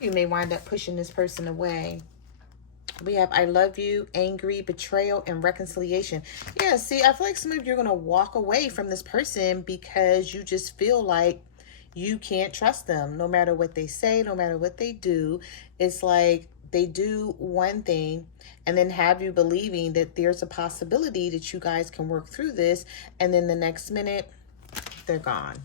You may wind up pushing this person away. We have I love you, angry, betrayal, and reconciliation. Yeah, see, I feel like some of you are going to walk away from this person because you just feel like you can't trust them no matter what they say, no matter what they do. It's like they do one thing and then have you believing that there's a possibility that you guys can work through this. And then the next minute, they're gone.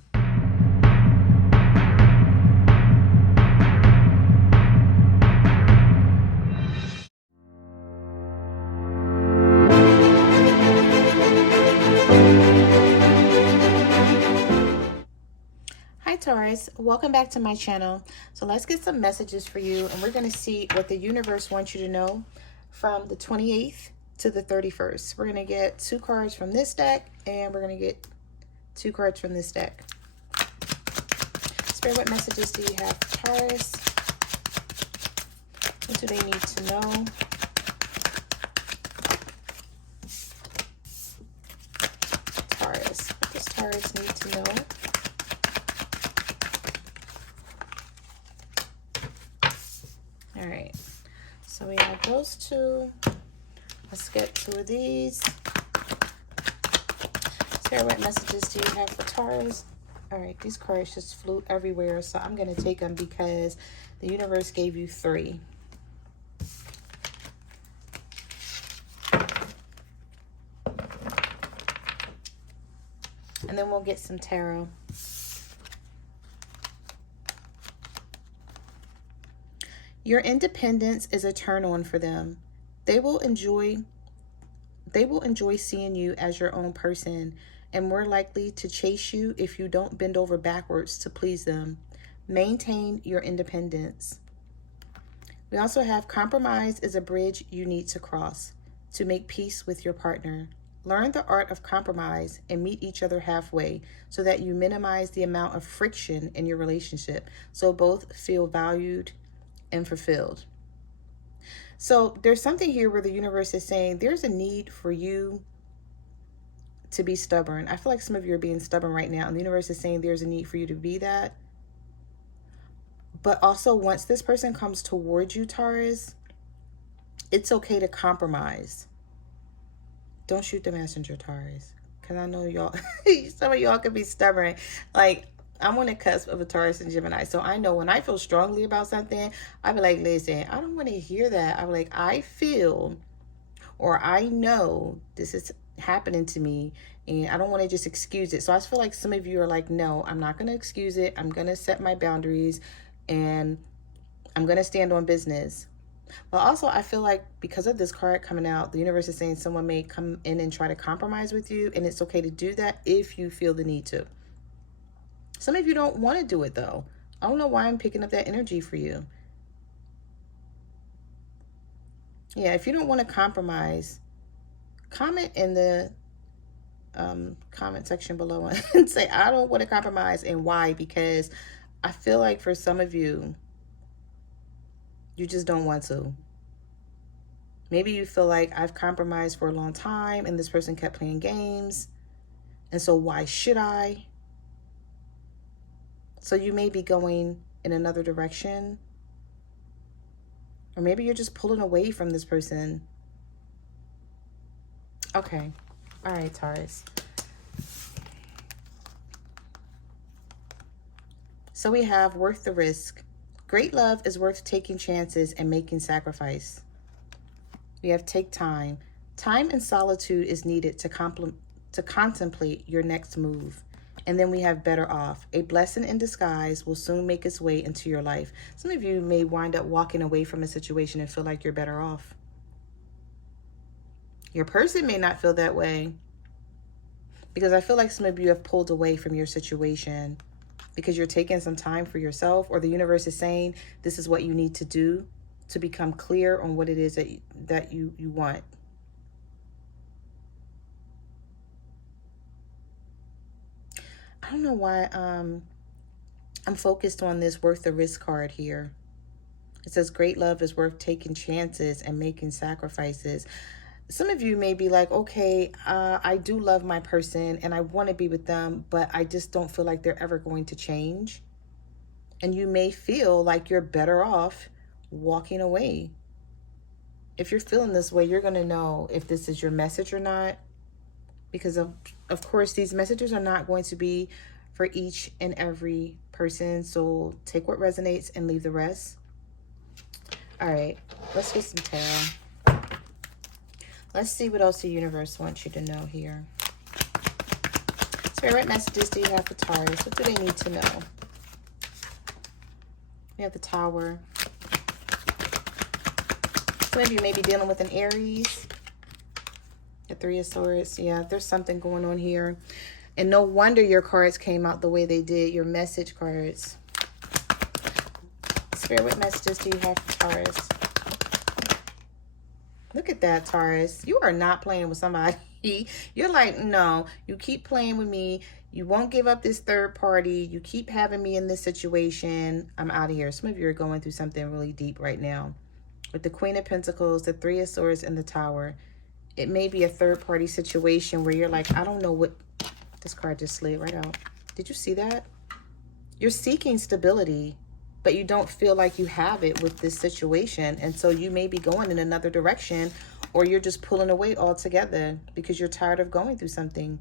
Hi Taurus, welcome back to my channel. So let's get some messages for you, and we're going to see what the universe wants you to know from the 28th to the 31st. We're going to get 2 cards from this deck, and we're going to get 2 cards from this deck. Spirit, what messages do you have for Taurus? What do they need to know? Taurus, what does Taurus need to know? All right, so we have those 2. Let's get 2 of these. Sarah, what messages do you have for Taurus? All right, these cards just flew everywhere, so I'm going to take them because the universe gave you 3. And then we'll get some tarot. Your independence is a turn on for them. They will enjoy seeing you as your own person and more likely to chase you if you don't bend over backwards to please them. Maintain your independence. We also have compromise is a bridge you need to cross to make peace with your partner. Learn the art of compromise and meet each other halfway so that you minimize the amount of friction in your relationship so both feel valued and fulfilled. So there's something here where the universe is saying there's a need for you to be stubborn. I feel like some of you are being stubborn right now, and the universe is saying there's a need for you to be that. But also, once this person comes towards you, Taurus, it's okay to compromise. Don't shoot the messenger, Taurus, because I know y'all, some of y'all can be stubborn. Like, I'm on the cusp of a Taurus and Gemini, so I know when I feel strongly about something, I be like, listen, I don't want to hear that. I be like, I feel, or I know this is happening to me, and I don't want to just excuse it. So I feel like some of you are like, no, I'm not going to excuse it. I'm going to set my boundaries, and I'm going to stand on business. But also, I feel like because of this card coming out, the universe is saying someone may come in and try to compromise with you, and it's okay to do that if you feel the need to. Some of you don't want to do it, though. I don't know why I'm picking up that energy for you. Yeah, if you don't want to compromise, comment in the comment section below and say, I don't want to compromise, and why. Because I feel like for some of you, you just don't want to. Maybe you feel like I've compromised for a long time and this person kept playing games, and so why should I? So you may be going in another direction. Or maybe you're just pulling away from this person. Okay. All right, Taurus. So we have worth the risk. Great love is worth taking chances and making sacrifice. We have take time. Time and solitude is needed to contemplate your next move. And then we have better off. A blessing in disguise will soon make its way into your life. Some of you may wind up walking away from a situation and feel like you're better off. Your person may not feel that way, because I feel like some of you have pulled away from your situation because you're taking some time for yourself, or the universe is saying this is what you need to do to become clear on what it is that you want. I don't know why I'm focused on this worth the risk card here. It says great love is worth taking chances and making sacrifices. Some of you may be like, okay, I do love my person and I want to be with them, but I just don't feel like they're ever going to change. And you may feel like you're better off walking away. If you're feeling this way, you're going to know if this is your message or not. Because of course, these messages are not going to be for each and every person. So take what resonates and leave the rest. All right, let's get some tarot. Let's see what else the universe wants you to know here. Spirit, what messages do you have for Taurus? What do they need to know? We have the Tower. Some of you may be dealing with an Aries. The Three of Swords. Yeah, there's something going on here. And no wonder your cards came out the way they did. Your message cards. Spirit, what messages do you have for Taurus? Look at that, Taurus. You are not playing with somebody. You're like, no, you keep playing with me. You won't give up this third party. You keep having me in this situation. I'm out of here. Some of you are going through something really deep right now. With the Queen of Pentacles, the Three of Swords, and the Tower. It may be a third party situation where you're like, I don't know what... This card just slid right out. Did you see that? You're seeking stability, but you don't feel like you have it with this situation. And so you may be going in another direction, or you're just pulling away altogether because you're tired of going through something.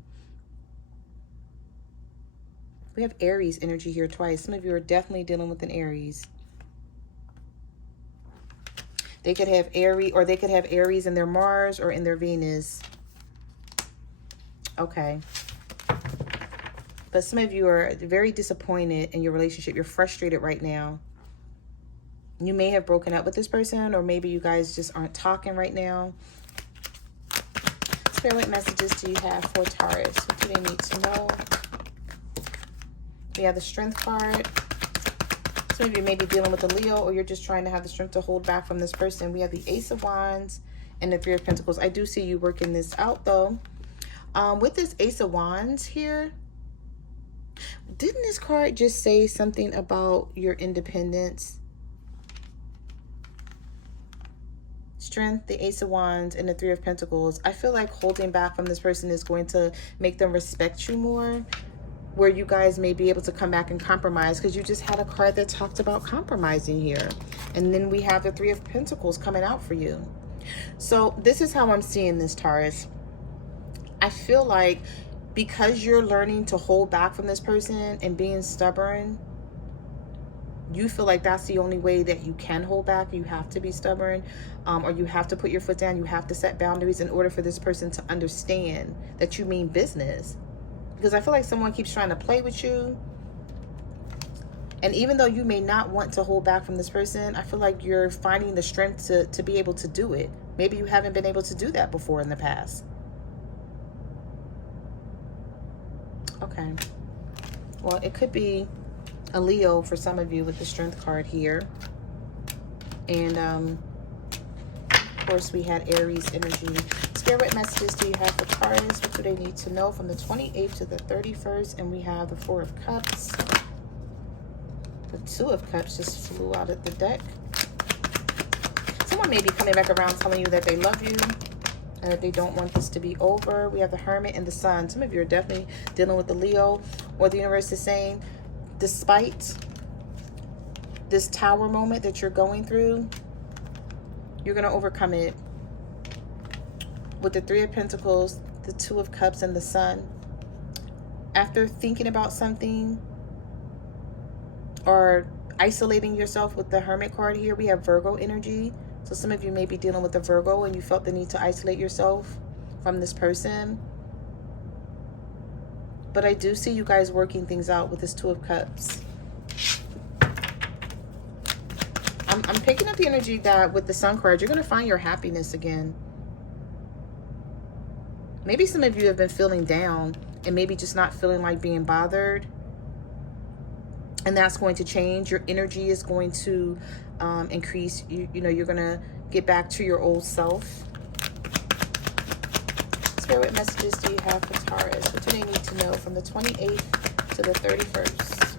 We have Aries energy here twice. Some of you are definitely dealing with an Aries. They could have Aries, or they could have Aries in their Mars or in their Venus. Okay. But some of you are very disappointed in your relationship. You're frustrated right now. You may have broken up with this person, or maybe you guys just aren't talking right now. Spirit, what messages do you have for Taurus? What do they need to know? We have the Strength card. Some of you may be dealing with a Leo, or you're just trying to have the strength to hold back from this person. We have the Ace of Wands and the Three of Pentacles. I do see you working this out, though. With this Ace of Wands here, didn't this card just say something about your independence? Strength, the Ace of Wands, and the Three of Pentacles. I feel like holding back from this person is going to make them respect you more, where you guys may be able to come back and compromise, because you just had a card that talked about compromising here. And then we have the Three of Pentacles coming out for you. So this is how I'm seeing this, Taurus. I feel like because you're learning to hold back from this person and being stubborn, you feel like that's the only way that you can hold back. You have to be stubborn, or you have to put your foot down. You have to set boundaries in order for this person to understand that you mean business. Because I feel like someone keeps trying to play with you. And even though you may not want to hold back from this person, I feel like you're finding the strength to be able to do it. Maybe you haven't been able to do that before in the past. Okay. Well, it could be a Leo for some of you with the Strength card here. And, of course, we had Aries energy. Spirit, what messages do you have for Taurus? What do they need to know from the 28th to the 31st? And we have the Four of Cups. The Two of Cups just flew out of the deck. Someone may be coming back around telling you that they love you, and that they don't want this to be over. We have the Hermit and the Sun. Some of you are definitely dealing with the Leo, or the universe is saying, despite this Tower moment that you're going through, you're going to overcome it. With the Three of Pentacles, the Two of Cups, and the Sun. After thinking about something or isolating yourself with the Hermit card here, we have Virgo energy. So some of you may be dealing with a Virgo and you felt the need to isolate yourself from this person. But I do see you guys working things out with this Two of Cups. I'm picking up the energy that with the Sun card, you're going to find your happiness again. Maybe some of you have been feeling down and maybe just not feeling like being bothered. And that's going to change. Your energy is going to increase. You know, you're going to get back to your old self. Spirit, what messages do you have for Taurus? What do they need to know from the 28th to the 31st?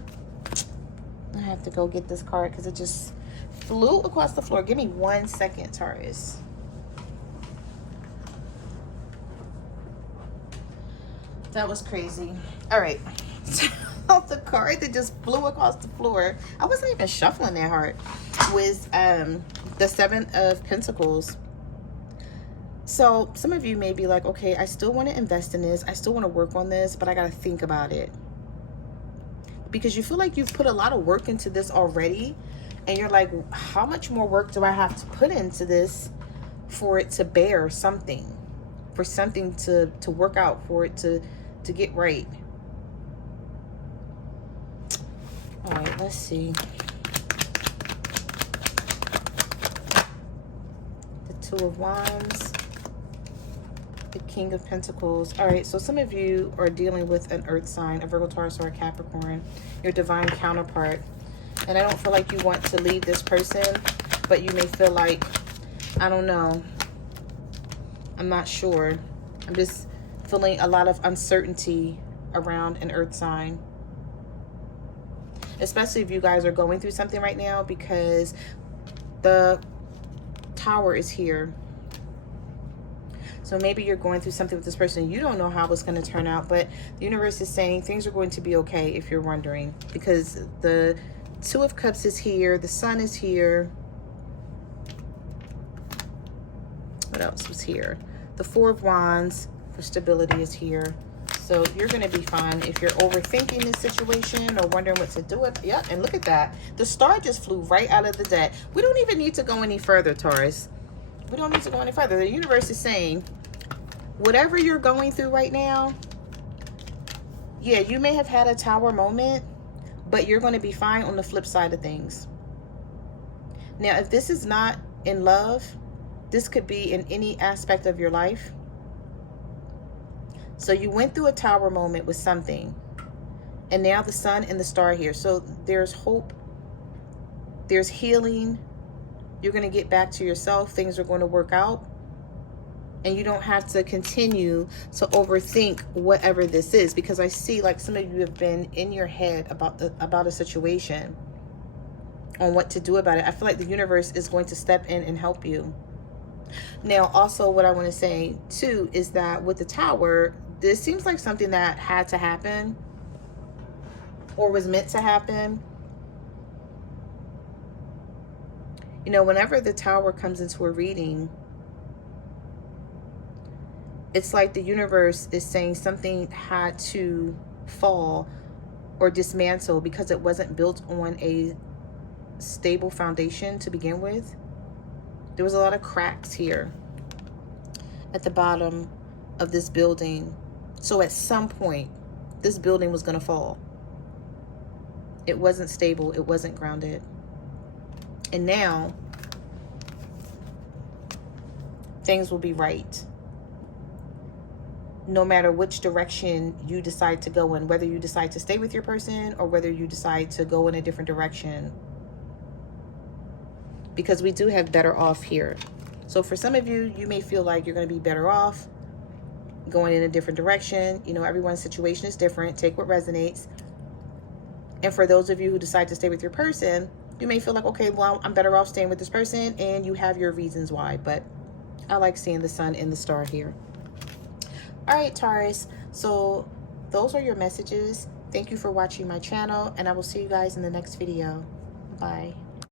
I have to go get this card because it just flew across the floor. Give me 1 second, Taurus. That was crazy. All right. about the card that just flew across the floor. I wasn't even shuffling that hard. Was the Seven of Pentacles. So some of you may be like, okay, I still want to invest in this. I still want to work on this, but I got to think about it. Because you feel like you've put a lot of work into this already. And you're like, how much more work do I have to put into this for it to bear something? For something to work out, for it to get right. All right, let's see. The Two of Wands. The King of Pentacles. All right, so some of you are dealing with an earth sign, a Virgo, Taurus, or a Capricorn, your divine counterpart. And I don't feel like you want to leave this person, but you may feel like, I don't know, I'm not sure. I'm just feeling a lot of uncertainty around an earth sign. Especially if you guys are going through something right now, because the Tower is here. So maybe you're going through something with this person. You don't know how it's going to turn out, but the universe is saying things are going to be okay if you're wondering. Because the Two of Cups is here. The Sun is here. What else was here? The Four of Wands for stability is here. So you're going to be fine. If you're overthinking this situation or wondering what to do with it. Yeah, and look at that. The star just flew right out of the deck. We don't even need to go any further, Taurus. We don't need to go any further. The universe is saying, whatever you're going through right now, yeah, you may have had a Tower moment, but you're going to be fine on the flip side of things. Now, if this is not in love, this could be in any aspect of your life. So you went through a Tower moment with something, and now the Sun and the star here. So there's hope. There's healing. You're going to get back to yourself. Things are going to work out. And you don't have to continue to overthink whatever this is. Because I see like some of you have been in your head about a situation. On what to do about it. I feel like the universe is going to step in and help you. Now, also what I want to say too is that with the Tower, this seems like something that had to happen. Or was meant to happen. You know, whenever the Tower comes into a reading, it's like the universe is saying something had to fall or dismantle because it wasn't built on a stable foundation to begin with. There was a lot of cracks here at the bottom of this building. So at some point, this building was going to fall. It wasn't stable. It wasn't grounded. And now, things will be right. No matter which direction you decide to go in, whether you decide to stay with your person or whether you decide to go in a different direction. Because we do have better off here. So for some of you, you may feel like you're going to be better off going in a different direction. You know, everyone's situation is different. Take what resonates. And for those of you who decide to stay with your person, you may feel like, okay, well, I'm better off staying with this person, and you have your reasons why. But I like seeing the Sun and the star here. All right, Taurus. So those are your messages. Thank you for watching my channel, and I will see you guys in the next video. Bye.